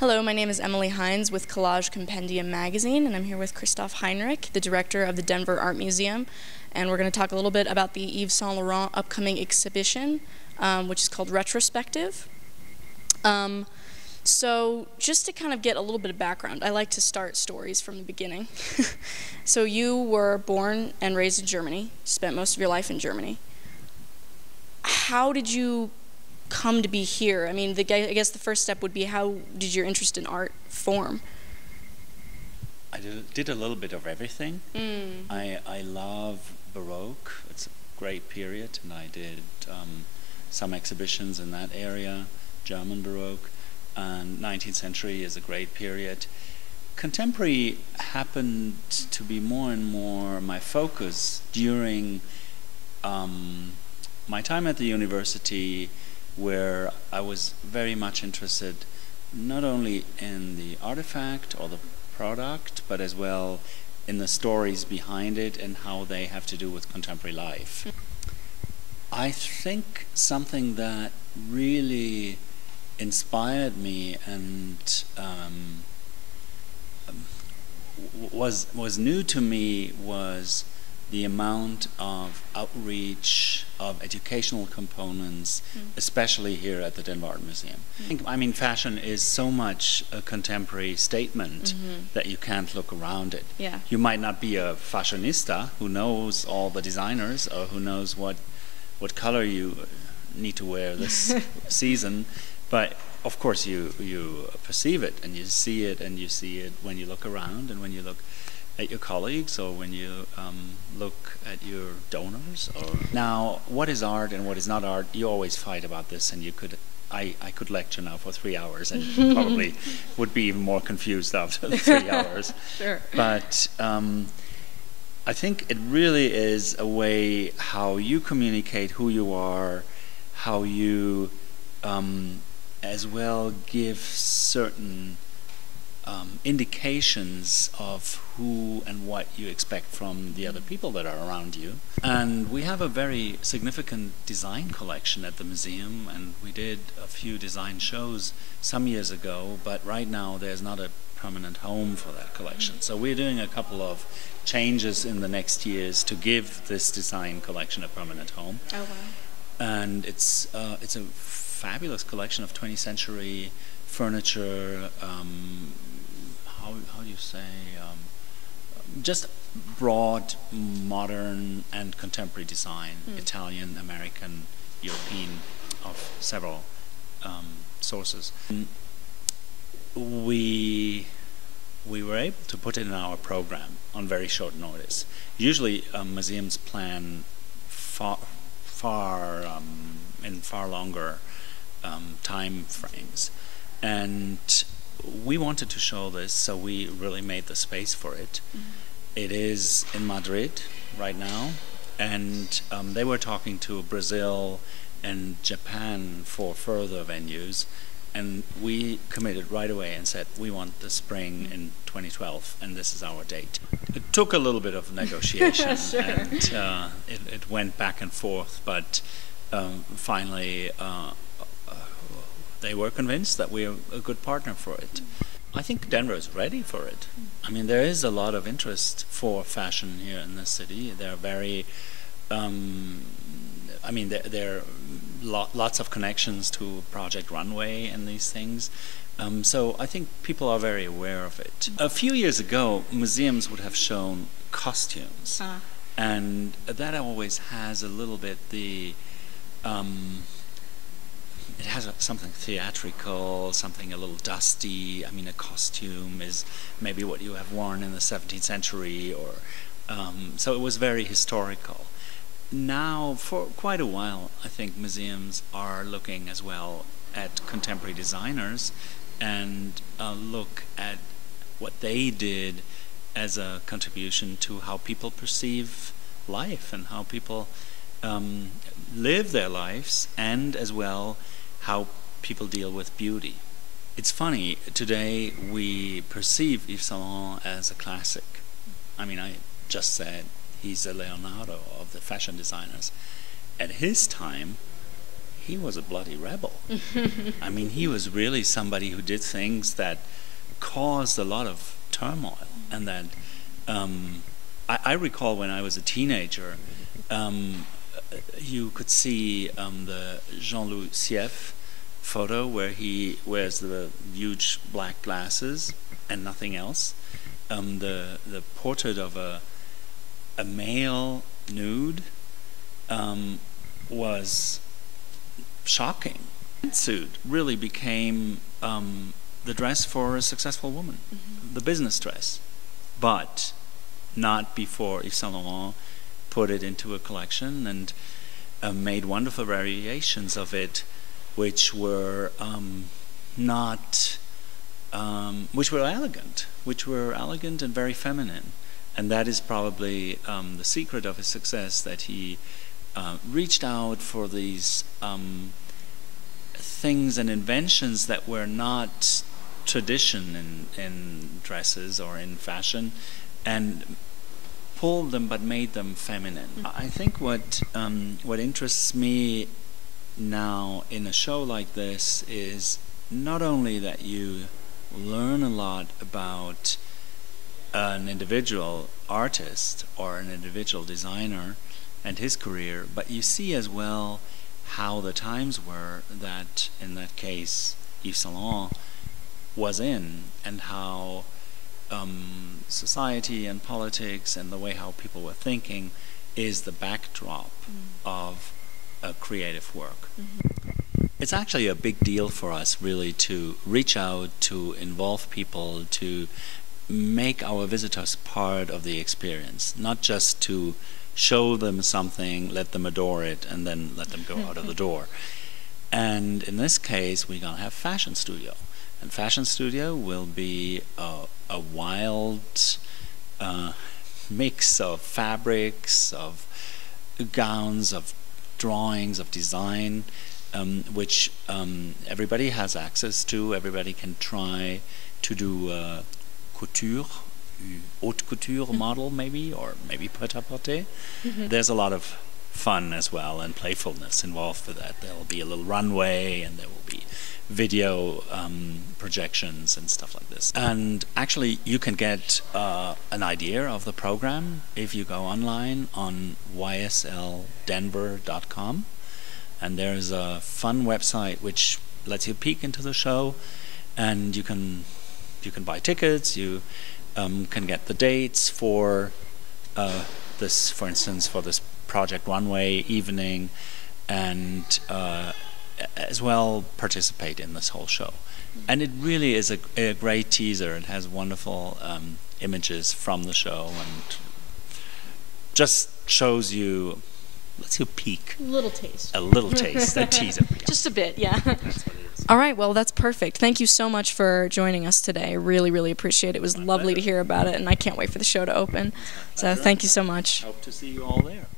Hello, my name is Emily Hines with Collage Compendium magazine, and I'm here with Christoph Heinrich, the director of the Denver Art Museum, and we're going to talk a little bit about the Yves Saint Laurent upcoming exhibition, which is called Retrospective. So just to kind of get a little bit of background, I like to start stories from the beginning. So you were born and raised in Germany, spent most of your life in Germany. How did you come to be here? I mean, I guess the first step would be, how did your interest in art form? I did a little bit of everything. I love Baroque. It's a great period, and I did some exhibitions in that area, German Baroque, and 19th century is a great period. Contemporary happened to be more and more my focus during my time at the university, where I was very much interested not only in the artifact or the product, but as well in the stories behind it and how they have to do with contemporary life. I think something that really inspired me and was new to me was the amount of outreach of educational components, especially here at the Denver Art Museum. I mean, fashion is so much a contemporary statement that you can't look around it. Yeah. You might not be a fashionista who knows all the designers or who knows what color you need to wear this season, but of course you perceive it and you see it, and you see it when you look around and when you look at your colleagues or when you look at your donors. Now, what is art and what is not art? You always fight about this, and I could lecture now for 3 hours and probably would be even more confused after the 3 hours. Sure. But I think it really is a way how you communicate who you are, how you as well give certain indications of who and what you expect from the other people that are around you. And we have a very significant design collection at the museum, and we did a few design shows some years ago, but right now there's not a permanent home for that collection. So we're doing a couple of changes in the next years to give this design collection a permanent home. Oh, wow. And it's a fabulous collection of 20th century furniture, how do you say, just broad, modern and contemporary design, Italian, American, European, of several sources. We were able to put it in our program on very short notice. Usually museums plan in far longer time frames, and we wanted to show this, so we really made the space for it. It is in Madrid right now, and they were talking to Brazil and Japan for further venues, and we committed right away and said we want the spring in 2012, and this is our date. It took a little bit of negotiation. Sure. And it went back and forth, but finally they were convinced that we're a good partner for it. I think Denver is ready for it. I mean, there is a lot of interest for fashion here in the city. They're very, I mean, there are lots of connections to Project Runway and these things. So I think people are very aware of it. A few years ago, museums would have shown costumes. And that always has a little bit the, it has something theatrical, something a little dusty. I mean, a costume is maybe what you have worn in the 17th century, or so it was very historical. Now, for quite a while, I think museums are looking as well at contemporary designers and look at what they did as a contribution to how people perceive life and how people live their lives, and as well how people deal with beauty. It's funny, today we perceive Yves Saint Laurent as a classic. I mean, I just said he's a Leonardo of the fashion designers. At his time, he was a bloody rebel. I mean, he was really somebody who did things that caused a lot of turmoil. And that I recall when I was a teenager, you could see the Jean-Louis Sieff photo where he wears the huge black glasses and nothing else. The portrait of a male nude was shocking. Suit really became the dress for a successful woman, the business dress, but not before Yves Saint Laurent put it into a collection and made wonderful variations of it, which were which were elegant and very feminine. And that is probably the secret of his success, that he reached out for these things and inventions that were not tradition in dresses or in fashion, and pulled them but made them feminine. I think what interests me now in a show like this is not only that you learn a lot about an individual artist or an individual designer and his career, but you see as well how the times were that, in that case, Yves Saint Laurent was in, and how society and politics and the way how people were thinking is the backdrop of a creative work. It's actually a big deal for us, really, to reach out, to involve people, to make our visitors part of the experience, not just to show them something, let them adore it, and then let them go out of the door. And in this case, we're going to have Fashion Studio. And Fashion Studio will be a wild mix of fabrics, of gowns, of drawings, of design, which everybody has access to. Everybody can try to do couture, haute couture model maybe, or maybe prêt-à-porter. There's a lot of fun as well and playfulness involved with that. There will be a little runway, and there will be video projections and stuff like this. And actually you can get an idea of the program if you go online on ysldenver.com, and there's a fun website which lets you peek into the show, and you can buy tickets, you can get the dates for this, for instance, for this Project Runway evening, and as well participate in this whole show. And it really is a great teaser. It has wonderful images from the show, and just shows you, lets you peek. A little taste, a teaser. Yeah. Just a bit, yeah. That's what it is. All right, well, that's perfect. Thank you so much for joining us today. I really, really appreciate it. It was lovely to hear about it, and I can't wait for the show to open. So thank you so much. Hope to see you all there.